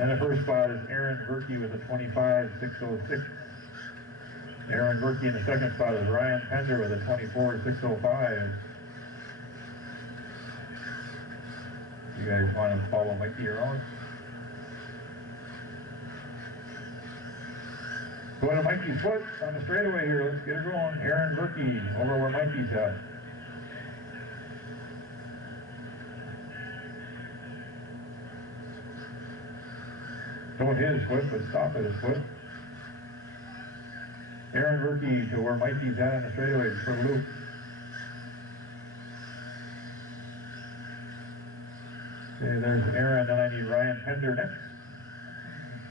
And the first spot is Aaron Verkey with a 25.606. Aaron Verkey in the second spot is Ryan Pender with a 24.605. You guys want to follow Mikey around? Going to Mikey's foot on the straightaway here. Let's get her going. Aaron Verkey over where Mikey's at. Don't hit his foot, but stop at his foot. Aaron Verkey to where Mikey's at on the straightaway for the loop. Okay, there's Aaron, then I need Ryan Pender next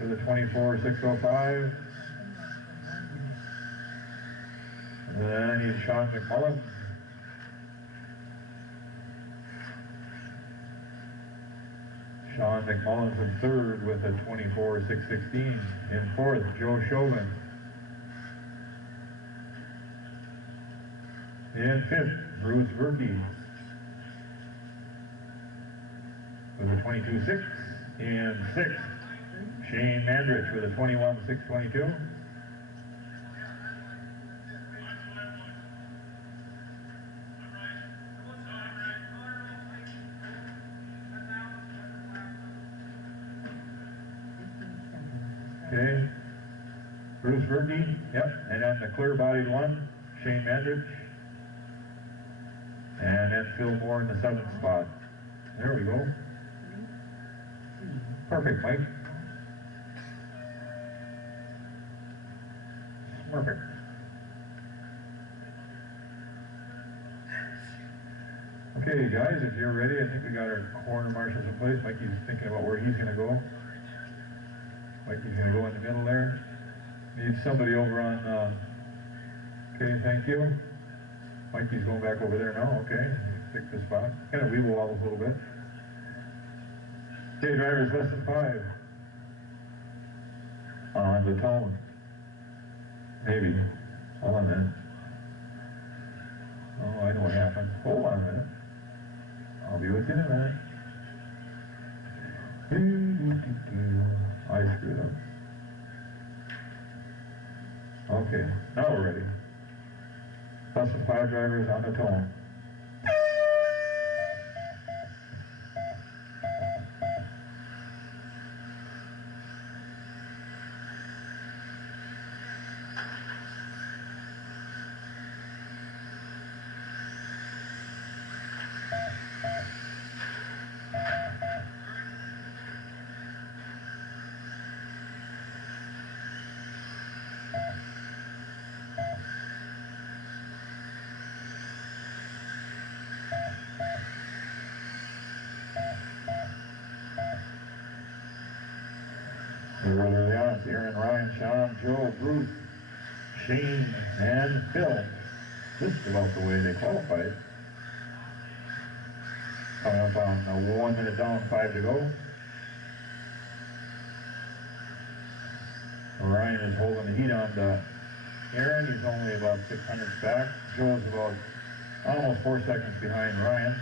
with a 24.605. And then I need Sean McMullen. Sean McMullen's in third with a 24.616. In fourth, Joe Chauvin. In fifth, Bruce Verkey with a 22.6. In sixth, Shane Mandrich with a 21.622. Okay, Bruce Verkey, yep, and then the clear-bodied one, Shane Mandrich, and then Phil Moore in the seventh spot. There we go. Perfect, Mike. Perfect. Okay, guys, if you're ready, I think we got our corner marshals in place. Mikey's thinking about where he's going to go. Mikey's going to go in the middle there. Need somebody over on, okay, thank you. Mikey's going back over there now, okay. Pick the spot. Kind of weeble wobbles a little bit. Okay, drivers less than 5. On the tone. Maybe. Hold on a minute. Oh, I know what happened. Hold on a minute. I'll be with you in a minute. I screwed up. Okay, now we're ready. Less than 5 drivers on the tone. Aaron, Ryan, Sean, Joe, Bruce, Shane, and Phil. Just about the way they qualified. Coming up on 1 minute down, 5 to go. Ryan is holding the heat on to Aaron. He's only about 600 back. Joe's about almost 4 seconds behind Ryan.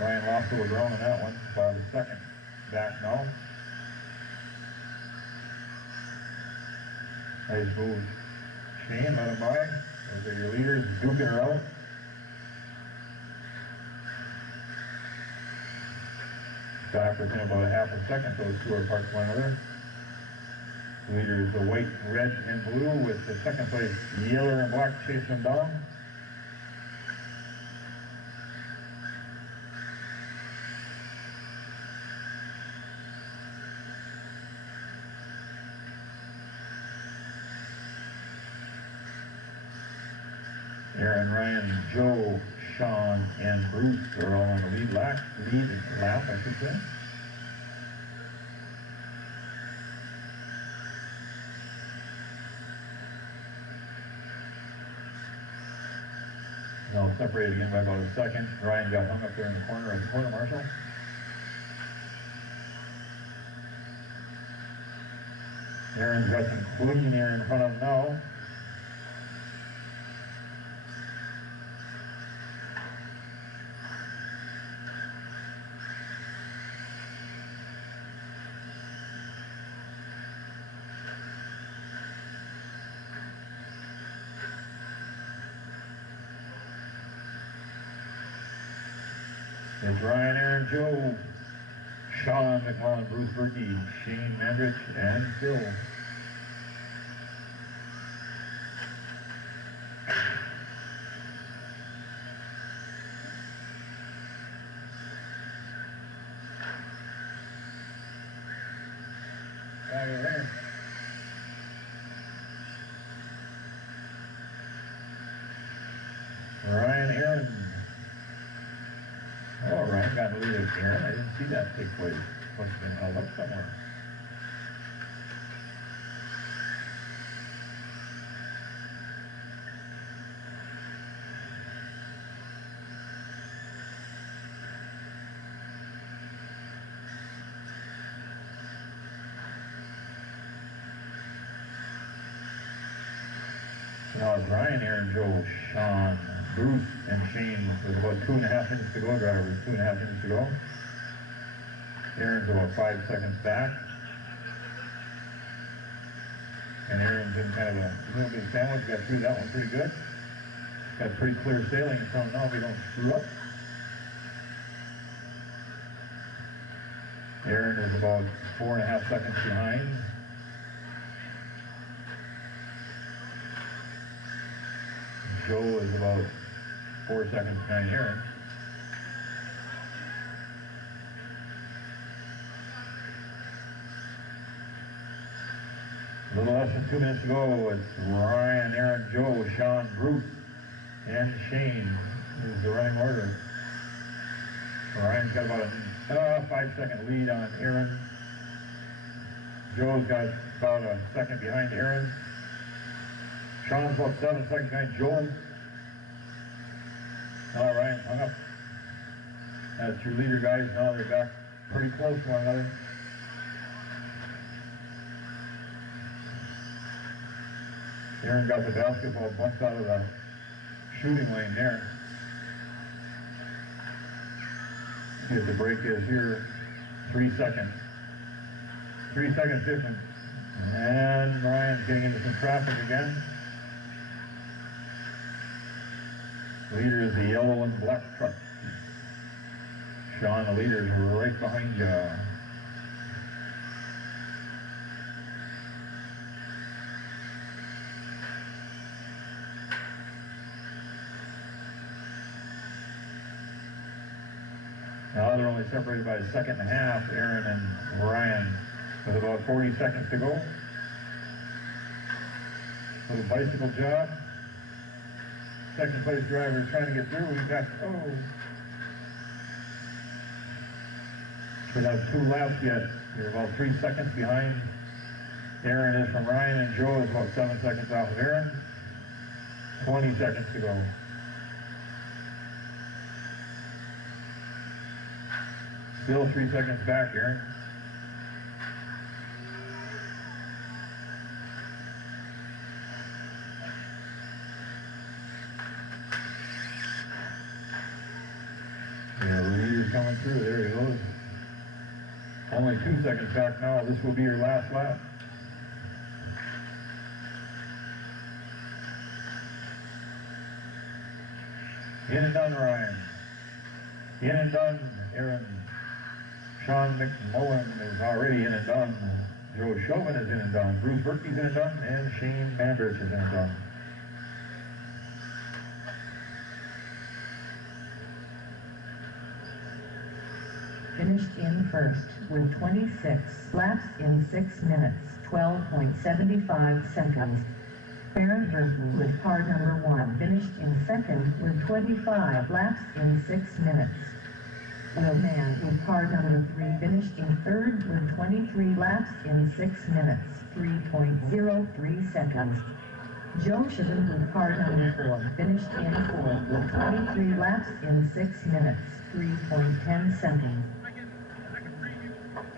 Ryan lost a little ground on that one. About a second back now. Nice move. Shane, let him by. Those are your leaders, duking her out. Back within about a half a second, those two are apart from one another. Leaders, the white, red, and blue, with the second place yellow and black chasing them down. Aaron, Ryan, Joe, Sean, and Bruce are all on the lead lap, I should say. Now separated again by about a second. Ryan got hung up there in the corner at the corner marshal. Aaron's got some clean air in front of him now. It's Ryan, Aaron, Joe, Sean McMullen, Bruce Berkey, Shane Mandrich, and Phil. Right there. Ryan, Aaron. Oh, Ryan got the lead of Aaron. I didn't see that take place. Must have been held up somewhere. So now it's Ryan, Aaron, Joe, Sean, Bruce, and Shane with about 2.5 minutes to go, drivers. 2.5 minutes to go. Aaron's about 5 seconds back. And Aaron's in kind of a little bit of sandwich. Got through that one pretty good. Got pretty clear sailing in front now if we don't screw up. Aaron is about 4.5 seconds behind. Joe is about 4 seconds behind Aaron. A little less than 2 minutes to go. It's Ryan, Aaron, Joe, Sean, Bruce, and Shane is the running order. Ryan's got about a 5-second lead on Aaron. Joe's got about a second behind Aaron. Sean's about 7 seconds behind Joe. Now Ryan hung up. That's your leader guys. Now they're back pretty close to one another. Aaron got the basketball bumped out of the shooting lane there. See what the break is here. 3 seconds. 3 seconds difference. And Ryan's getting into some traffic again. Leader is the yellow and black truck. Sean, the leader, is right behind you. Now they're only separated by 1.5 seconds, Aaron and Ryan, with about 40 seconds to go. Little bicycle job. Second place driver is trying to get through. We've got, should have 2 laps yet. We're about 3 seconds behind. Aaron is from Ryan, and Joe is about 7 seconds off of Aaron. 20 seconds to go. Still 3 seconds back, Aaron. The leader's coming through. There he goes. Only 2 seconds back now. This will be your last lap. In and done, Ryan. In and done, Aaron. Sean McMullen is already in and done. Joe Chauvin is in and done. Bruce Berkey's in and done. And Shane Mandrich is in and done. Finished in first with 26 laps in 6 minutes, 12.75 seconds. Aaron Berkey with car number 1 finished in second with 25 laps in 6 minutes. Will Mann with car number 3 finished in third with 23 laps in 6 minutes, 3.03 seconds. Joe Chauvin with car number 4 finished in fourth with 23 laps in 6 minutes, 3.10 seconds.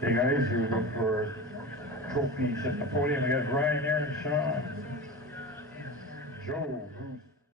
Okay guys, here we look for trophies at the podium. We got Ryan, Aaron, Sean, Joe, Bruce.